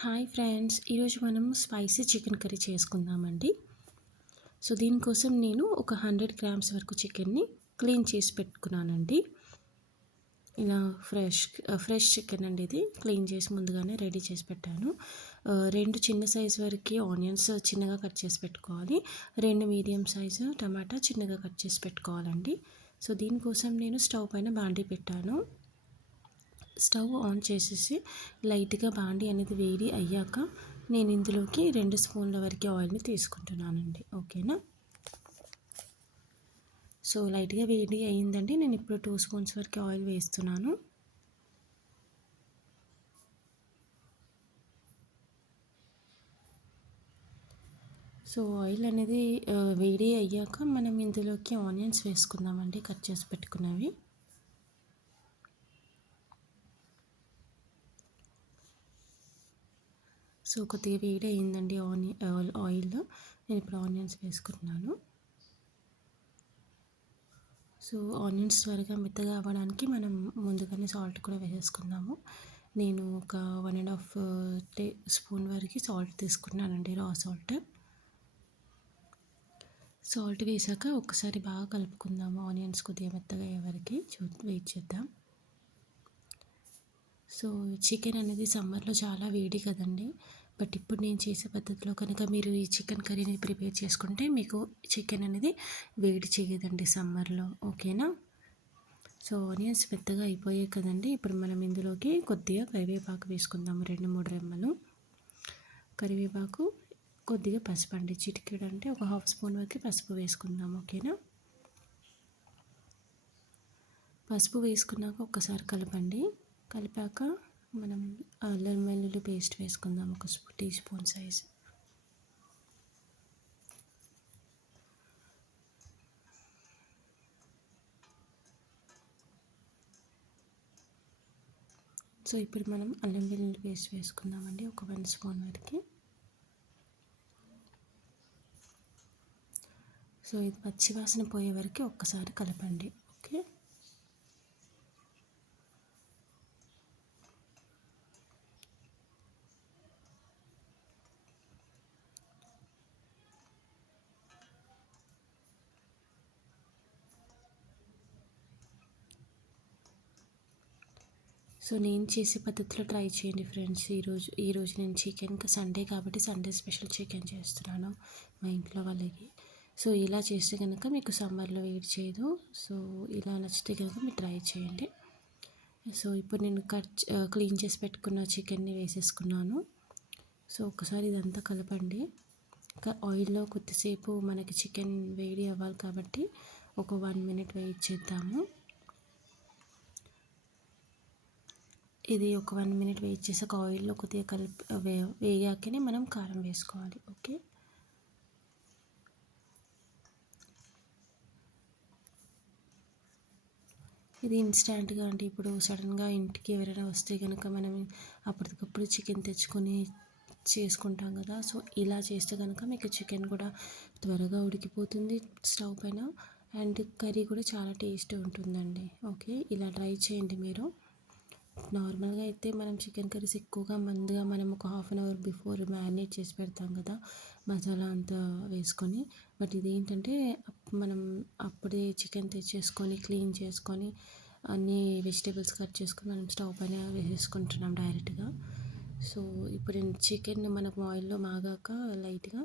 Hi friends, ఈరోజు మనం spicy chicken curry చేసుకుందామండి. సో దీనికోసం నేను ఒక 100 గ్రామ్స్ వరకు చికెన్ని క్లీన్ చేసి పెట్టుకున్నానండి. ఇలా ఫ్రెష్ చికెన్ అండి. ఇది క్లీన్ చేసి ముందుగానే రెడీ చేసి పెట్టాను. 2 చిన్న సైజు వరకు ఆనియన్స్ చిన్నగా కట్ చేసి పెట్టుకోవాలి. 2 మీడియం సైజు టమాటా చిన్నగా కట్ చేసి పెట్టుకోవాలండి. సో దీనికోసం నేను స్టవ్ పైన బాండీ పెట్టాను. స్టవ్ ఆన్ చేసేసి లైట్గా బాండీ అనేది వేడి అయ్యాక నేను ఇందులోకి 2 స్పూన్ల వరకు ఆయిల్ని తీసుకుంటున్నానండి. ఓకేనా. సో లైట్గా వేడి అయ్యిందండి. నేను ఇప్పుడు 2 స్పూన్స్ వరకు ఆయిల్ వేస్తున్నాను. సో ఆయిల్ అనేది వేడి అయ్యాక మనం ఇందులోకి ఆనియన్స్ వేసుకుందామండి, కట్ చేసి పెట్టుకున్నవి. సో కొద్దిగా వేడి అయ్యిందండి ఆయిల్. నేను ఇప్పుడు ఆనియన్స్ వేసుకుంటున్నాను. సో ఆనియన్స్ త్వరగా మెత్తగా అవ్వడానికి మనం ముందుగానే సాల్ట్ కూడా వేసేసుకుందాము. నేను ఒక 1.5 స్పూన్ వరకు సాల్ట్ తీసుకున్నానండి, రా సాల్ట్. సాల్ట్ వేసాక ఒకసారి బాగా కలుపుకుందాము. ఆనియన్స్ కొద్దిగా మెత్తగా అయ్యే వరకు వెయిట్ చేద్దాం. సో చికెన్ అనేది సమ్మర్లో చాలా వేడి కదండి. బట్ ఇప్పుడు నేను చేసే పద్ధతిలో కనుక మీరు ఈ చికెన్ కర్రీని ప్రిపేర్ చేసుకుంటే మీకు చికెన్ అనేది వేడి చేయదండి సమ్మర్లో. ఓకేనా. సో ఆనియన్స్ పెద్దగా అయిపోయాయి కదండి. ఇప్పుడు మనం ఇందులోకి కొద్దిగా కరివేపాకు వేసుకుందాము, 2-3 రెమ్మలు కరివేపాకు. కొద్దిగా పసుపు అండి, చిటికెడు అంటే ఒక 1/2 స్పూన్ వరకు పసుపు వేసుకుందాం. ఓకేనా. పసుపు వేసుకున్నాక ఒక్కసారి కలపండి. కలిపాక మనం అల్లం వెల్లుల్లి పేస్ట్ వేసుకుందాం, ఒక టీ స్పూన్ సైజ్. సో ఇప్పుడు మనం అల్లం వెల్లుల్లి పేస్ట్ వేసుకుందామండి, ఒక 1 స్పూన్ వరకు. సో ఇది పచ్చివాసన పోయే వరకు ఒక్కసారి కలపండి. ఓకే. సో నేను చేసే పద్ధతిలో ట్రై చేయండి ఫ్రెండ్స్. ఈరోజు నేను చికెన్ సండే కాబట్టి సండే స్పెషల్ చికెన్ చేస్తున్నాను మా ఇంట్లో వాళ్ళకి. సో ఇలా చేస్తే కనుక మీకు సమ్మర్లో వేడి చేయదు. సో ఇలా నచ్చితే కనుక మీరు ట్రై చేయండి. సో ఇప్పుడు నేను క్లీన్ చేసి పెట్టుకున్న చికెన్ని వేసేసుకున్నాను. సో ఒకసారి ఇదంతా కలపండి. ఆయిల్లో కొద్దిసేపు మనకి చికెన్ వేడి అవ్వాలి కాబట్టి ఒక 1 మినిట్ వెయిట్ చేద్దాము. ఇది ఒక 1 మినిట్ వెయిట్ చేసాక ఆయిల్లో కొద్దిగా వేగాకనే మనం కారం వేసుకోవాలి. ఓకే. ఇది ఇన్స్టాంట్గా అంటే ఇప్పుడు సడన్గా ఇంటికి ఎవరైనా వస్తే కనుక మనం అప్పటికప్పుడు చికెన్ తెచ్చుకొని చేసుకుంటాం కదా. సో ఇలా చేస్తే కనుక మీకు చికెన్ కూడా త్వరగా ఉడికిపోతుంది స్టవ్ పైన, అండ్ కర్రీ కూడా చాలా టేస్ట్ ఉంటుందండి. ఓకే, ఇలా ట్రై చేయండి మీరు. నార్మల్గా అయితే మనం చికెన్ కర్రీస్ ఎక్కువగా ముందుగా మనం ఒక 1/2 అవర్ బిఫోర్ మ్యారినేట్ చేసి పెడతాం కదా, మసాలా అంతా వేసుకొని. బట్ ఇదేంటంటే మనం అప్పుడే చికెన్ తెచ్చేసుకొని క్లీన్ చేసుకొని అన్ని వెజిటేబుల్స్ కట్ చేసుకొని మనం స్టవ్ పైన వేసేసుకుంటున్నాం డైరెక్ట్గా. సో ఇప్పుడు చికెన్ మనకు ఆయిల్లో మాగాక లైట్గా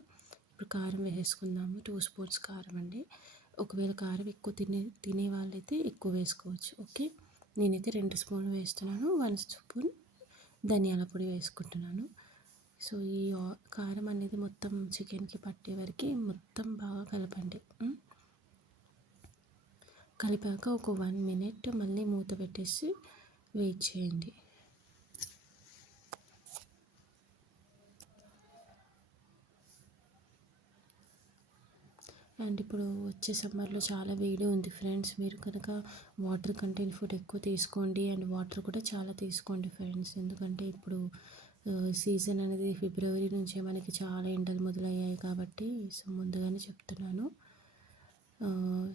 ఇప్పుడు కారం వేసేసుకుందాము. 2 స్పూన్స్ కారం అండి. ఒకవేళ కారం ఎక్కువ తినే వాళ్ళైతే ఎక్కువ వేసుకోవచ్చు. ఓకే, నేనైతే 2 స్పూన్లు వేస్తున్నాను. 1 స్పూన్ ధనియాల పొడి వేసుకుంటున్నాను. సో ఈ కారం అనేది మొత్తం చికెన్కి పట్టే వరకు మొత్తం బాగా కలపండి. కలిపాక ఒక 1 మినిట్ మళ్ళీ మూత పెట్టేసి వెయిట్ చేయండి. అండ్ ఇప్పుడు వచ్చే సమ్మర్లో చాలా వేడి ఉంది ఫ్రెండ్స్. మీరు కనుక వాటర్ కంటెంట్ ఫుడ్ ఎక్కువ తీసుకోండి, అండ్ వాటర్ కూడా చాలా తీసుకోండి ఫ్రెండ్స్. ఎందుకంటే ఇప్పుడు సీజన్ అనేది ఫిబ్రవరి నుంచే మనకి చాలా ఎండలు మొదలయ్యాయి కాబట్టి సో ముందుగానే చెప్తున్నాను.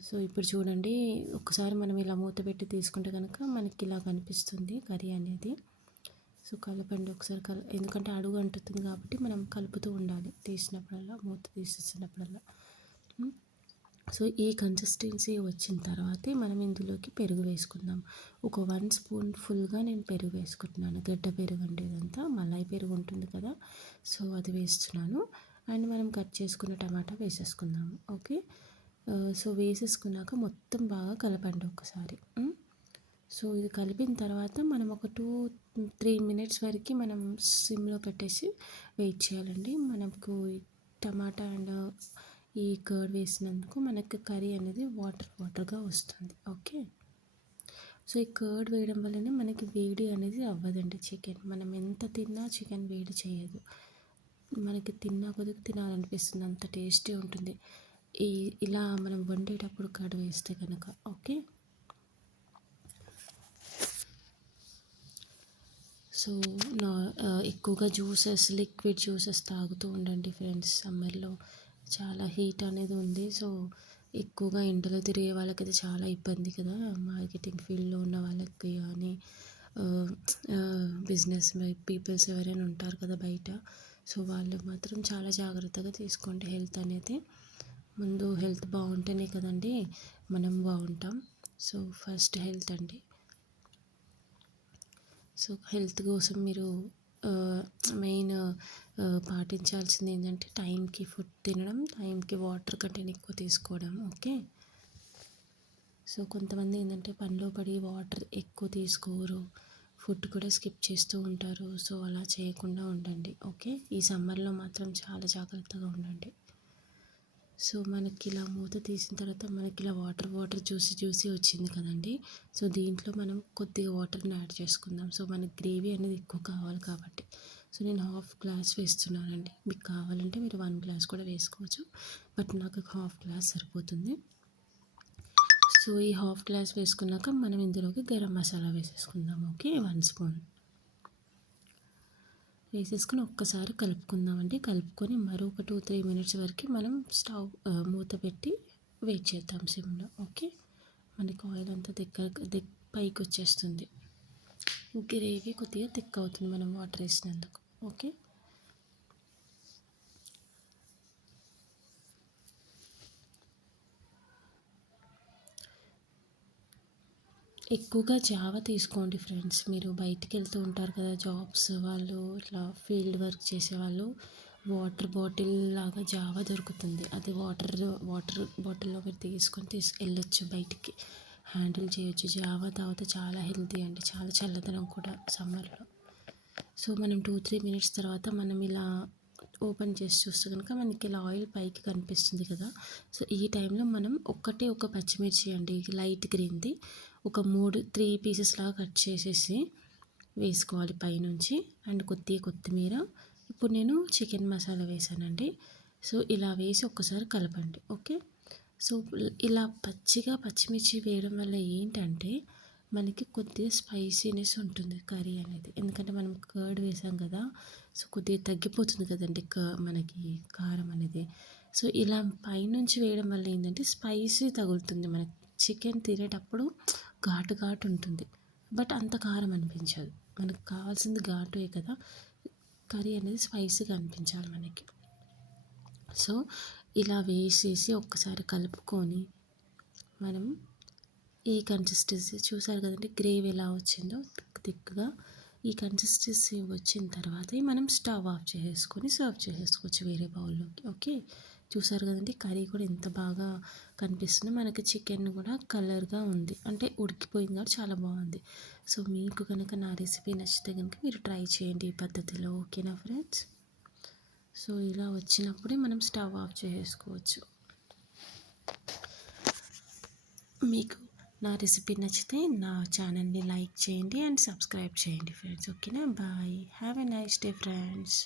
సో ఇప్పుడు చూడండి, ఒకసారి మనం ఇలా మూత పెట్టి తీసుకుంటే కనుక మనకి ఇలా కనిపిస్తుంది కర్రీ అనేది. సో కలపండి ఒకసారి ఎందుకంటే అడుగు అంటుతుంది కాబట్టి మనం కలుపుతూ ఉండాలి తీసినప్పుడల్లా, మూత తీసేసినప్పుడల్లా. సో ఈ కన్సిస్టెన్సీ వచ్చిన తర్వాతే మనం ఇందులోకి పెరుగు వేసుకుందాం. ఒక 1 స్పూన్ ఫుల్గా నేను పెరుగు వేసుకుంటున్నాను. గడ్డ పెరుగు అండి ఇదంతా, మలాయి పెరుగు ఉంటుంది కదా, సో అది వేస్తున్నాను. అండ్ మనం కట్ చేసుకున్న టమాటా వేసేసుకుందాము. ఓకే, సో వేసేసుకున్నాక మొత్తం బాగా కలపండి ఒకసారి. సో ఇది కలిపిన తర్వాత మనం ఒక 2-3 మినిట్స్ వరకు మనం సిమ్లో పెట్టేసి వెయిట్ చేయాలండి. మనకు టమాటా అండ్ ఈ కర్డ్ వేసినందుకు మనకు కర్రీ అనేది వాటర్గా వస్తుంది. ఓకే, సో ఈ కర్డ్ వేయడం వల్లనే మనకి వేడి అనేది అవ్వదండి చికెన్. మనం ఎంత తిన్నా చికెన్ వేడి చేయదు. మనకి తిన్నా కొద్దిగా తినాలనిపిస్తుంది, అంత టేస్టీ ఉంటుంది ఇలా మనం వండేటప్పుడు కర్డ్ వేస్తే కనుక. ఓకే, సో ఎక్కువగా లిక్విడ్ జ్యూసెస్ తాగుతూ ఉండండి ఫ్రెండ్స్. సమ్మర్లో చాలా హీట్ అనేది ఉంది. సో ఎక్కువగా ఎండలో తిరిగే వాళ్ళకైతే చాలా ఇబ్బంది కదా, మార్కెటింగ్ ఫీల్డ్లో ఉన్న వాళ్ళకి కానీ బిజినెస్ పీపుల్స్ ఎవరైనా ఉంటారు కదా బయట, సో వాళ్ళు మాత్రం చాలా జాగ్రత్తగా తీసుకోండి హెల్త్ అనేది. ముందు హెల్త్ బాగుంటేనే కదండి మనం బాగుంటాం. సో ఫస్ట్ హెల్త్ అండి. సో హెల్త్ కోసం మీరు మెయిన్ పాటించాల్సింది ఏంటంటే టైంకి ఫుడ్ తినడం, టైంకి వాటర్ కంటెంట్ ఎక్కువ తీసుకోవడం. ఓకే, సో కొంతమంది ఏంటంటే పనిలో పడి వాటర్ ఎక్కువ తీసుకోరు, ఫుడ్ కూడా స్కిప్ చేస్తూ ఉంటారు. సో అలా చేయకుండా ఉండండి. ఓకే, ఈ సమ్మర్లో మాత్రం చాలా జాగ్రత్తగా ఉండండి. సో మనకి ఇలా మూత తీసిన తర్వాత మనకి ఇలా వాటర్ జ్యూసీ వచ్చింది కదండి. సో దీంట్లో మనం కొద్దిగా వాటర్ని యాడ్ చేసుకుందాం. సో మనకి గ్రేవీ అనేది ఎక్కువ కావాలి కాబట్టి, సో నేను 1/2 గ్లాస్ వేస్తున్నానండి. మీకు కావాలంటే మీరు 1 గ్లాస్ కూడా వేసుకోవచ్చు, బట్ నాకు 1/2 గ్లాస్ సరిపోతుంది. సో ఈ 1/2 గ్లాస్ వేసుకున్నాక మనం ఇందులోకి గరం మసాలా వేసేసుకుందాం. ఓకే, 1 స్పూన్ వేసేసుకుని ఒక్కసారి కలుపుకుందామండి. కలుపుకొని మరొక 2-3 మినిట్స్ వరకు మనం స్టవ్ మూత పెట్టి వెయిట్ చేద్దాం సిమ్లో. ఓకే, మనకి ఆయిల్ అంతా పైకి వచ్చేస్తుంది, గ్రేవీ కొద్దిగా థిక్ అవుతుంది మనం వాటర్ వేసినందుకు. ఓకే, ఎక్కువగా జావా తీసుకోండి ఫ్రెండ్స్. మీరు బయటికి వెళ్తూ ఉంటారు కదా, జాబ్స్ వాళ్ళు ఇట్లా ఫీల్డ్ వర్క్ చేసేవాళ్ళు, వాటర్ బాటిల్ లాగా జావా దొరుకుతుంది. అది వాటర్ బాటిల్లో మీరు తీసుకొని వెళ్ళొచ్చు బయటికి, హ్యాండిల్ చేయొచ్చు. జావా తాగితే చాలా హెల్తీ అండి, చాలా చల్లదనం కూడా సమ్మర్లో. సో మనం 2-3 మినిట్స్ తర్వాత మనం ఇలా ఓపెన్ చేసి చూస్తే కనుక మనకి ఇలా ఆయిల్ పైకి కనిపిస్తుంది కదా. సో ఈ టైంలో మనం ఒక పచ్చిమిర్చి అండి లైట్ గ్రీన్ది ఒక 3 పీసెస్ లాగా కట్ చేసేసి వేసుకోవాలి పైనుంచి. అండ్ కొద్దిగా కొత్తిమీర. ఇప్పుడు నేను చికెన్ మసాలా వేసానండి. సో ఇలా వేసి ఒక్కసారి కలపండి. ఓకే, సో ఇలా పచ్చిమిర్చి వేయడం వల్ల ఏంటంటే మనకి కొద్దిగా స్పైసీనెస్ ఉంటుంది కర్రీ అనేది, ఎందుకంటే మనం కర్డ్ వేసాం కదా, సో కొద్దిగా తగ్గిపోతుంది కదండి మనకి కారం అనేది. సో ఇలా పైనుంచి వేయడం వల్ల ఏంటంటే స్పైసీ తగులుతుంది మనకి. చికెన్ తినేటప్పుడు ఘాటు ఉంటుంది, బట్ అంత కారం అనిపించదు. మనకు కావాల్సింది ఘాటే కదా, కర్రీ అనేది స్పైసీగా అనిపించాలి మనకి. సో ఇలా వేసేసి ఒక్కసారి కలుపుకొని మనం ఈ కన్సిస్టెన్సీ చూసారు కదండి, గ్రేవీ ఎలా వచ్చిందో థిక్గా. ఈ కన్సిస్టెన్సీ వచ్చిన తర్వాత మనం స్టవ్ ఆఫ్ చేసుకొని సర్వ్ చేసేసుకోవచ్చు వేరే బౌల్లోకి. ఓకే, చూసారు కదండి కర్రీ కూడా ఎంత బాగా కనిపిస్తుందో, మనకి చికెన్ కూడా కలర్గా ఉంది, అంటే ఉడికిపోయింది కాబట్టి చాలా బాగుంది. సో మీకు కనుక నా రెసిపీ నచ్చితే కనుక మీరు ట్రై చేయండి ఈ పద్ధతిలో. ఓకేనా ఫ్రెండ్స్, సో ఇలా వచ్చినప్పుడే మనం స్టవ్ ఆఫ్ చేసుకోవచ్చు. మీకు నా రెసిపీ నచ్చితే నా ఛానల్ని లైక్ చేయండి అండ్ సబ్స్క్రైబ్ చేయండి ఫ్రెండ్స్. ఓకేనా, bye, have a nice day friends.